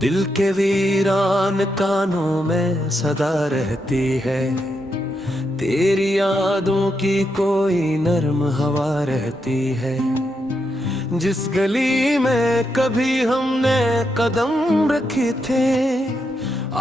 दिल के वीरान कानों में सदा रहती है, तेरी यादों की कोई नर्म हवा रहती है। जिस गली में कभी हमने कदम रखे थे,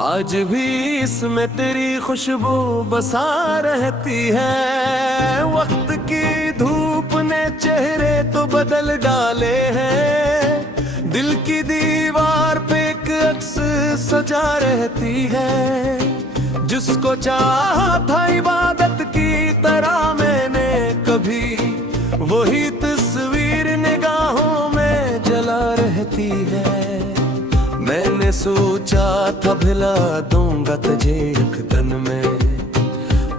आज भी इसमें तेरी खुशबू बसा रहती है। वक्त की धूप ने चेहरे तो बदल डाले हैं, दिल की दीवार पे एक अक्स सजा रहती है। जिसको चाहा था इबादत की तरह मैंने कभी, वही तस्वीर निगाहों में जला रहती है। मैंने सोचा था भिला दूंगा तुझे एक दिन में,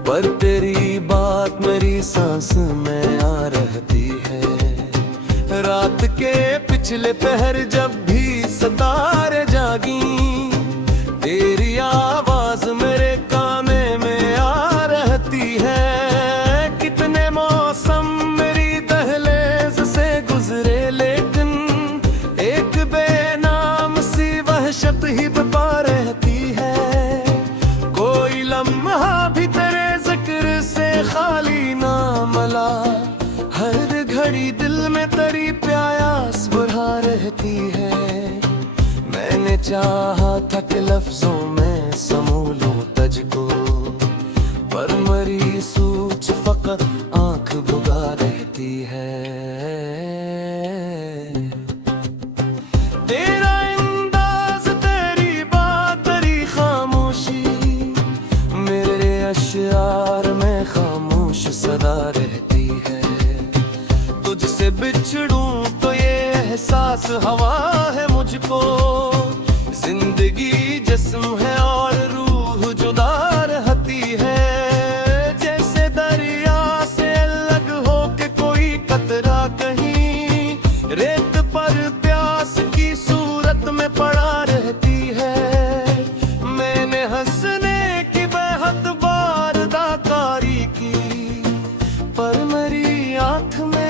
पर तेरी बात मेरी सांस में आ रहती है। रात के पिछले पहर जब भी सितारे जागी, तेरी आवाज मेरे काने में आ रहती है। कितने मौसम मेरी दहलीज से गुजरे, लेकिन एक बेनाम सी वहशत ही बपा रहती है। कोई लम्हा भी तेरे जिक्र से खाली ना मला, हर घड़ी दिल में तेरी प्यास बढ़ा रहती है। मैंने चाहा था कि लफ्जों में समो लूं तुझको, पर मरी सोच फकत आंख भुगा रहती है। तेरा अंदाज, तेरी बात, तेरी खामोशी मेरे अशआर में खामोश सदा रहती है। तुझसे बिछड़ूं तो ये एहसास हवा है मुझको, जिंदगी जिस्म है और रूह जुदा रहती है। जैसे दरिया से अलग हो के कोई कतरा कहीं, रेत पर प्यास की सूरत में पड़ा रहती है। मैंने हंसने की बेहद बार अदाकारी की, पर मेरी आंख में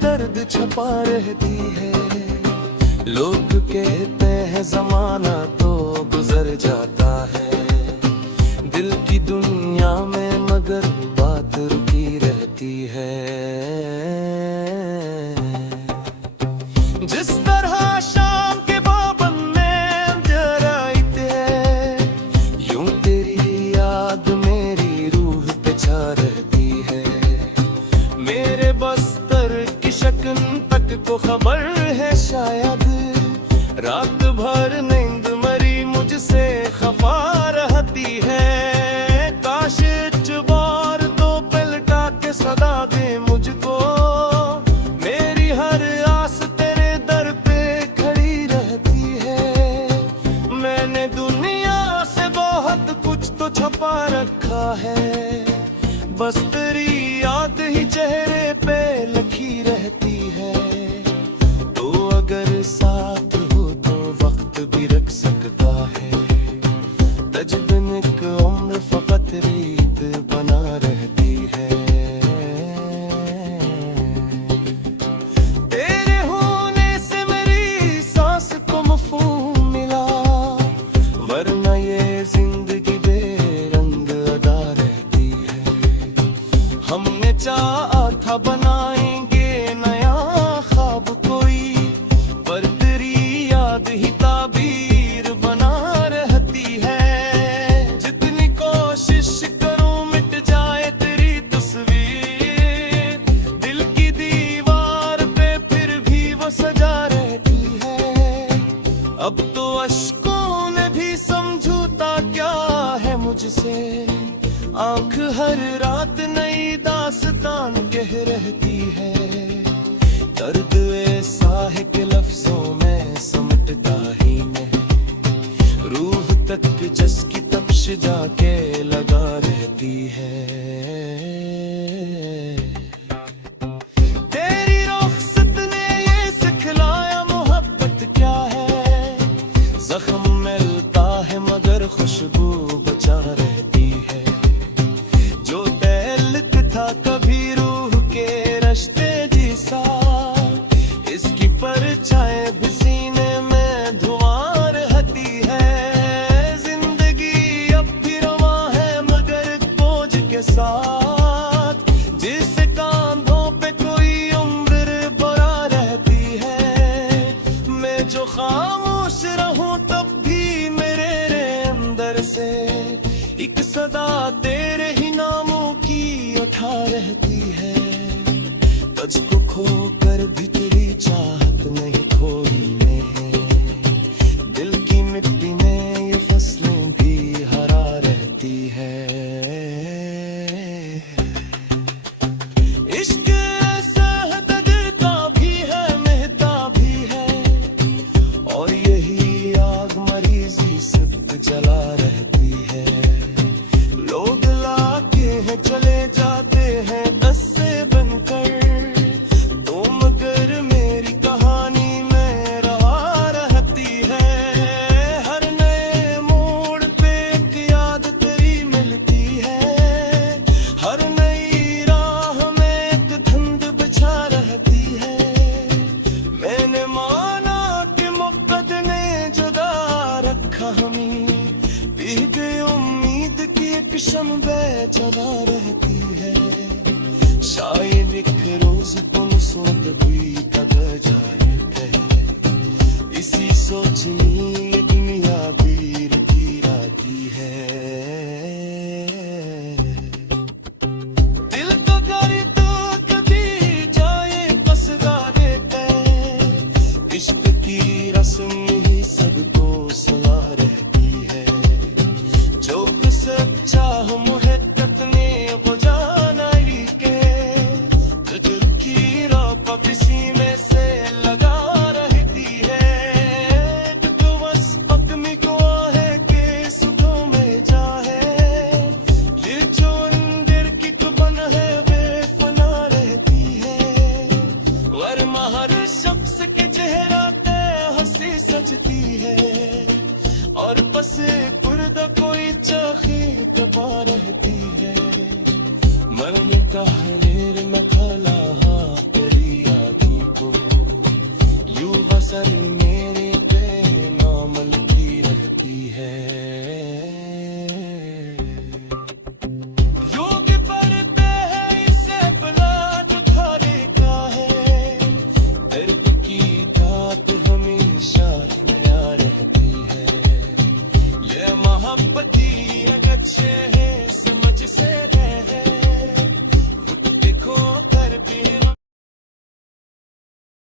दर्द छपा रहती है। लोग कहते हैं जमाना तो गुजर जाता है, दिल की दुनिया में मगर बात रुकी रहती है। जिस तरह शाम के बाबन में अंधेर आते हैं, यूं तेरी याद मेरी रूह पे छा रहती है। मेरे बस्तर की शक्ल तक को खबर है शायद, रात भर नींद मरी मुझसे खफा रहती है। काश चुबार तो पलटा के सदा दे मुझको, मेरी हर आस तेरे दर पे खड़ी रहती है। मैंने दुनिया से बहुत कुछ तो छपा रखा है, बस तेरी याद ही चेहरे पे लिखी रहती है। तो अगर साथ भी रख सकता है, तजबिन एक उम्र फकत रीत बना रहती है। तेरे होने से मेरी सांस को मफ़हूम मिला, वरना ये जिंदगी बेरंग अदा रहती है। हमने चाहा था बनाएंगे नया ख्वाब कोई, पर तेरी याद ही ताबीर बना रहती है। जितनी कोशिश करूं मिट जाए तेरी तस्वीर, दिल की दीवार पे फिर भी वो सजा रहती है। अब तो अश्कों ने भी समझौता क्या है मुझसे, आंख हर रात नई दास्तान कह रहती है। दर्द ऐसा है कि लफ्जों में समटता ही नहीं, रूह तक जिसकी तपश जाके लगा रहती है। तेरी रुखसत ने ये सिखलाया मोहब्बत क्या है, जख्म मिलता है मगर खुशबू बचा रहती है। जो तहल्लुक था कभी रूह के रश्ते जैसा, इसकी परछाएं भी सीने में धुआं रहती के साथ, जिस कांधों पे कोई उम्र भरा रहती है। मैं जो खामोश रहूं तब भी मेरे अंदर से एक सदा तेरे ही नामों की उठा रहती है। तुझको खोकर भी तेरी चाहत नहीं खोई है, दिल की मिट्टी में ये फसलें भी हरा रहती है। इश्क ऐसा है, दगता भी है, महता भी है, और यही आग मरीजी सिर्फ जला रहती है। लोग लाके हैं चले जाते हैं दस्से बनकर, शम्बे जला रहती है। शायद एक रोज तुम सोच भी तक जाए है, इसी सोचनी दुनिया पीर की राती है।